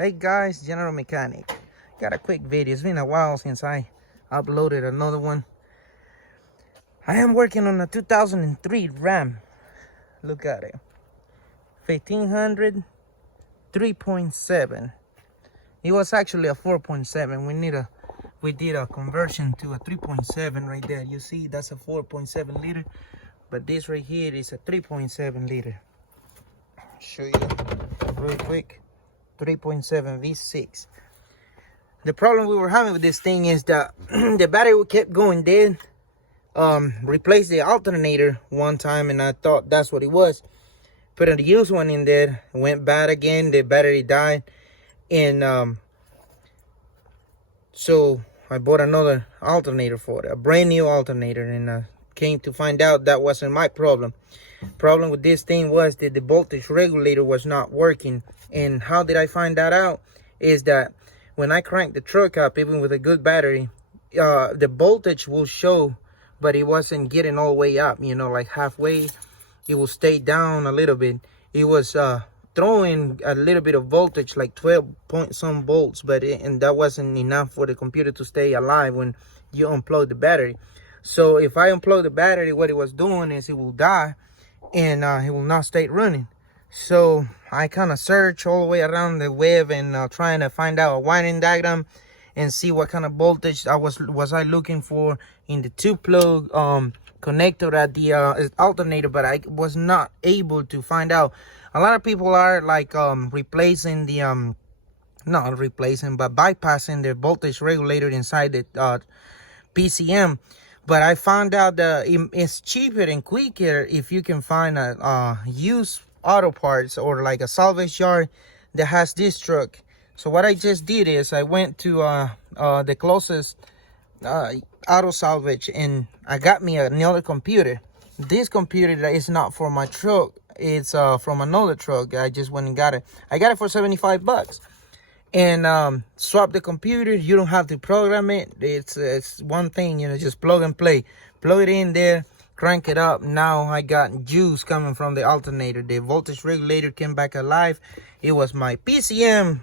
Hey guys, General Mechanic. Got a quick video. It's been a while since I uploaded another one. I am working on a 2003 Ram. Look at it. 1500 3.7. It was actually a 4.7. We did a conversion to a 3.7 right there. You see that's a 4.7 liter, but this right here is a 3.7 liter. Show you real quick. 3.7 V6. The problem we were having with this thing is that the battery kept going dead. Replaced the alternator one time and I thought that's what it was. Put a used one in there, went bad again, the battery died, and so I bought another alternator for it, a brand new alternator, and came to find out that wasn't my problem. Problem with this thing was that the voltage regulator was not working. And how did I find that out? Is that when I cranked the truck up, even with a good battery, the voltage will show, but it wasn't getting all the way up, you know, like halfway. It will stay down a little bit. It was throwing a little bit of voltage, like 12 point some volts, but and that wasn't enough for the computer to stay alive when you unplug the battery. So if I unplug the battery, what it was doing is it will die and it will not stay running. So I kind of searched all the way around the web and trying to find out a wiring diagram and see what kind of voltage I was looking for in the two plug connector at the alternator, but I was not able to find out. A lot of people are like replacing the not replacing but bypassing the voltage regulator inside the PCM. But I found out that it's cheaper and quicker if you can find a used auto parts or like a salvage yard that has this truck. So what I just did is I went to the closest auto salvage and I got me another computer. This computer is not for my truck, it's from another truck. I just went and got it. I got it for 75 bucks and swap the computer. You don't have to program it. It's one thing, you know, just plug and play. Plug it in there, crank it up. Now I got juice coming from the alternator. The voltage regulator came back alive. It was my PCM,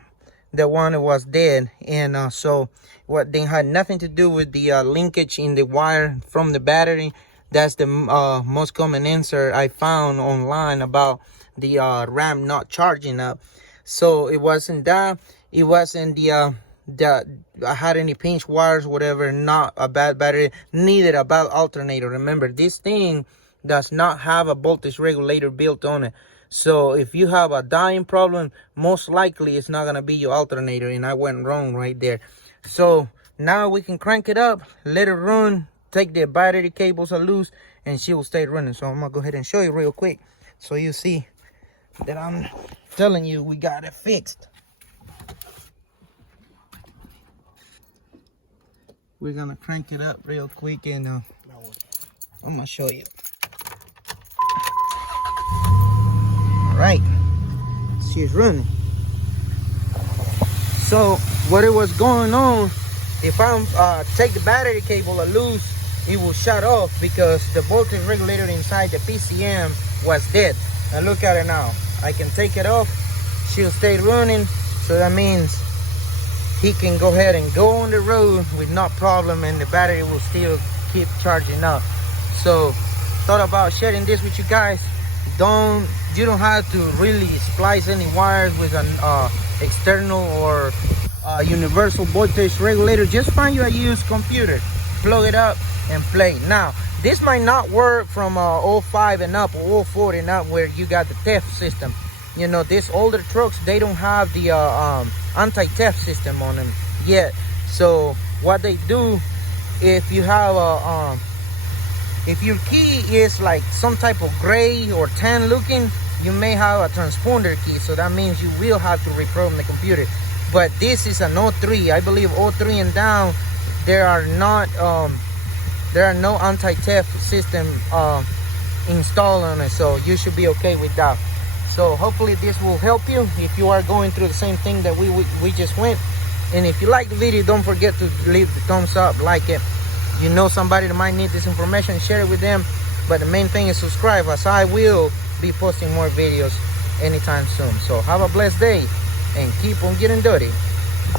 the one that was dead, and so what they had nothing to do with the linkage in the wire from the battery. That's the most common answer I found online about the RAM not charging up. So it wasn't that. It wasn't the I had any pinch wires, whatever. Not a bad battery, neither a bad alternator. Remember, this thing does not have a voltage regulator built on it. So if you have a dying problem, most likely it's not gonna be your alternator, and I went wrong right there. So now we can crank it up, let it run, take the battery cables are loose, and she will stay running. So I'm gonna go ahead and show you real quick so you see that I'm telling you we got it fixed. We're gonna crank it up real quick and I'm gonna show you. All right, she's running. So what it was going on, if I take the battery cable loose, it will shut off because the voltage regulator inside the PCM was dead. Now look at it now. I can take it off, she'll stay running. So that means he can go ahead and go on the road with no problem, and the battery will still keep charging up. So thought about sharing this with you guys. You don't have to really splice any wires with an external or universal voltage regulator. Just find you a used computer, plug it up and play. Now this might not work from 05 and up or 04 and up where you got the theft system. You know, these older trucks, they don't have the anti-theft system on them yet. So what they do, if you have a if your key is like some type of gray or tan looking, you may have a transponder key. So that means you will have to reprogram the computer. But this is an 03. I believe 03 and down, there are no anti-theft system installed on it. So you should be okay with that. So hopefully this will help you if you are going through the same thing that we just went. And if you like the video, don't forget to leave the thumbs up, like it. You know somebody that might need this information, share it with them. But the main thing is subscribe, as I will be posting more videos anytime soon. So have a blessed day and keep on getting dirty.